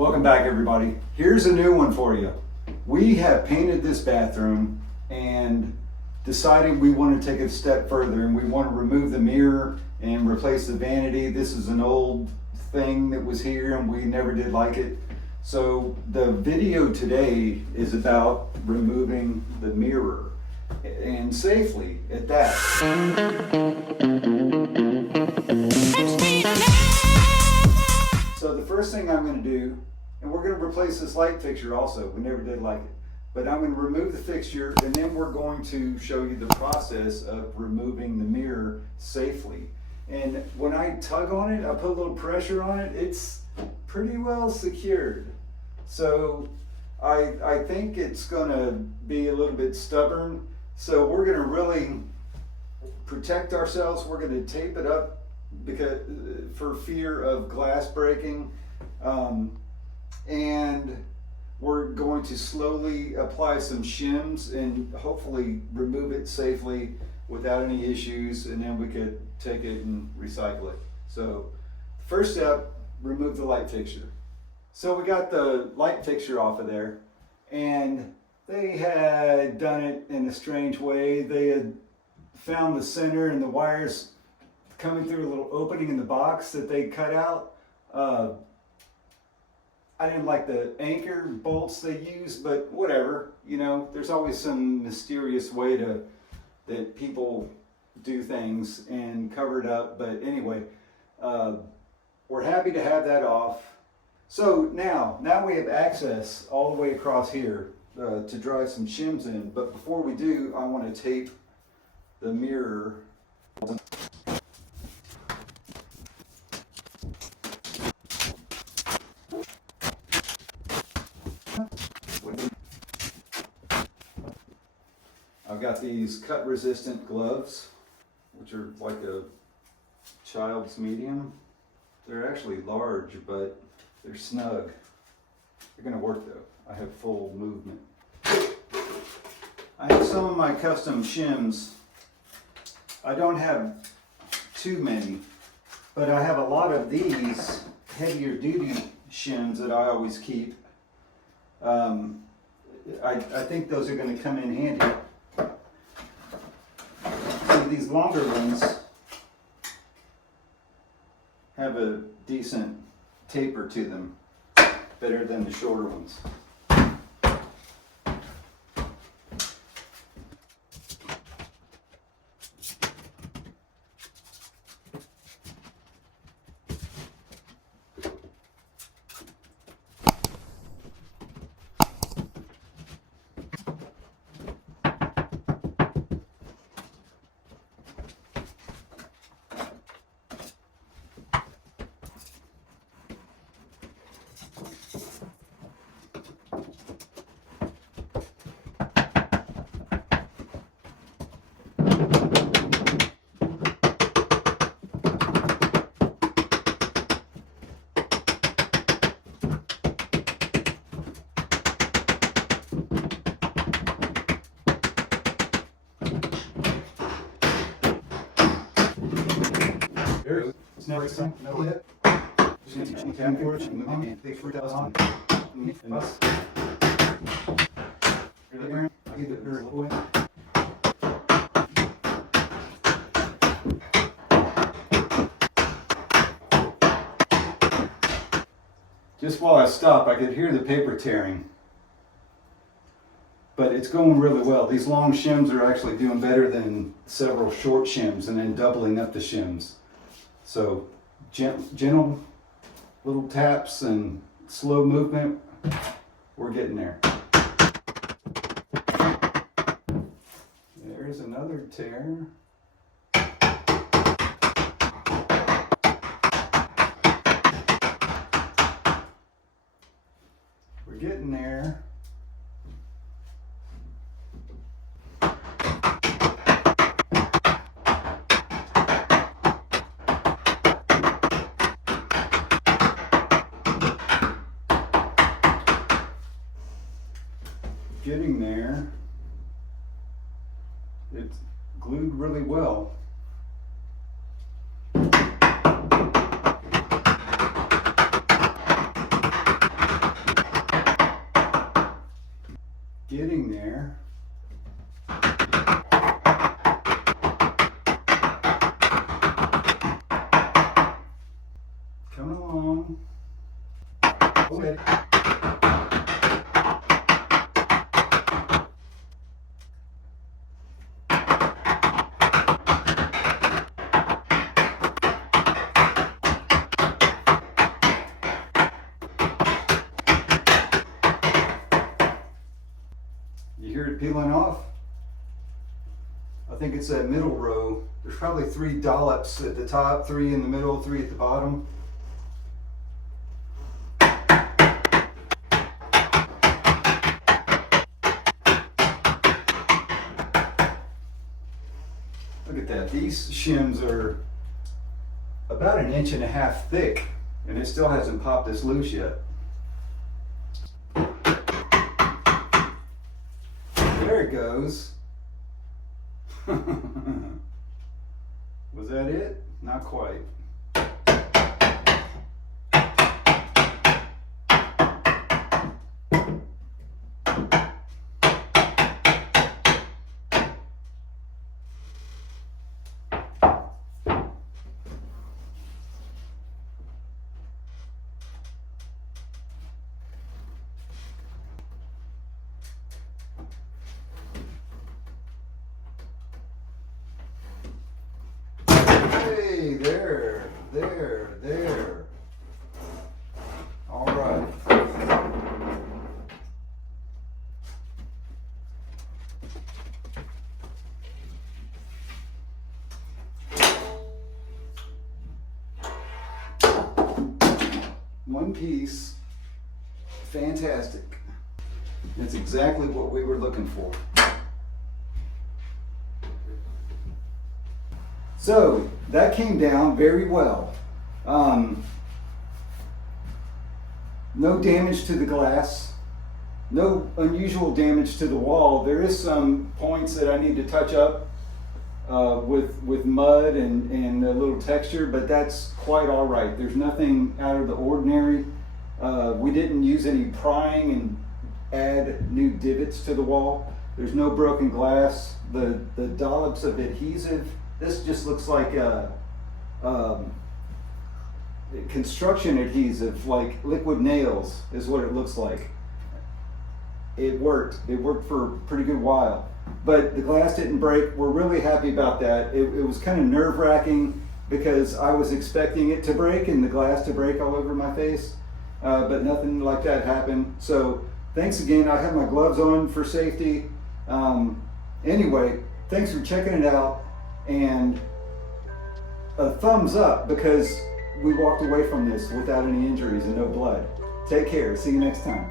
Welcome back, everybody. Here's a new one for you. We have painted this bathroom and decided we want to take it a step further, and we want to remove the mirror and replace the vanity. This is an old thing that was here and we never did like it. So the video today is about removing the mirror, and safely at that. So the first thing I'm going to do, and we're going to replace this light fixture also, we never did like it, but I'm going to remove the fixture, and then we're going to show you the process of removing the mirror safely. And when I tug on it, I put a little pressure on it, it's pretty well secured. So I think it's going to be a little bit stubborn. So we're going to really protect ourselves. We're going to tape it up because for fear of glass breaking, and we're going to slowly apply some shims and hopefully remove it safely without any issues, and then we could take it and recycle it. So first step, remove the light fixture. So we got the light fixture off of there, and they had done it in a strange way. They had found the center and the wires coming through a little opening in the box that they cut out. I didn't like the anchor bolts they used, but whatever, you know, there's always some mysterious way that people do things and cover it up. But anyway, we're happy to have that off. So now we have access all the way across here to drive some shims in. But before we do, I want to tape the mirror. I've got these cut resistant gloves, which are like a child's medium. They're actually large, but they're snug. They're gonna work though. I have full movement. I have some of my custom shims. I don't have too many, but I have a lot of these heavier duty shims that I always keep. I think those are going to come in handy. So these longer ones have a decent taper to them, better than the shorter ones. It's never sunk, no hit. Just gonna tap for it, and take 4,000. Just while I stop, I could hear the paper tearing. But it's going really well. These long shims are actually doing better than several short shims and then doubling up the shims. So gentle little taps and slow movement, we're getting there. There's another tear. We're getting there. Getting there. It's glued really well. getting there. Come along. Okay. You hear it peeling off? I think it's that middle row. There's probably 3 dollops at the top, 3 in the middle, 3 at the bottom. Look at that. These shims are about 1.5 inches thick, and it still hasn't popped this loose yet. There it goes. Was that it? Not quite. Hey, there. All right. One piece. Fantastic. That's exactly what we were looking for. So that came down very well. No damage to the glass, no unusual damage to the wall. There is some points that I need to touch up with mud and a little texture, but that's quite all right. There's nothing out of the ordinary. We didn't use any prying and add new divots to the wall. There's no broken glass. The dollops of adhesive, this just looks like a construction adhesive, like liquid nails is what it looks like. It worked for a pretty good while, but the glass didn't break. We're really happy about that. It was kind of nerve-wracking because I was expecting it to break and the glass to break all over my face, but nothing like that happened. So thanks again. I have my gloves on for safety. Anyway, thanks for checking it out, and a thumbs up because we walked away from this without any injuries and no blood. Take care. See you next time.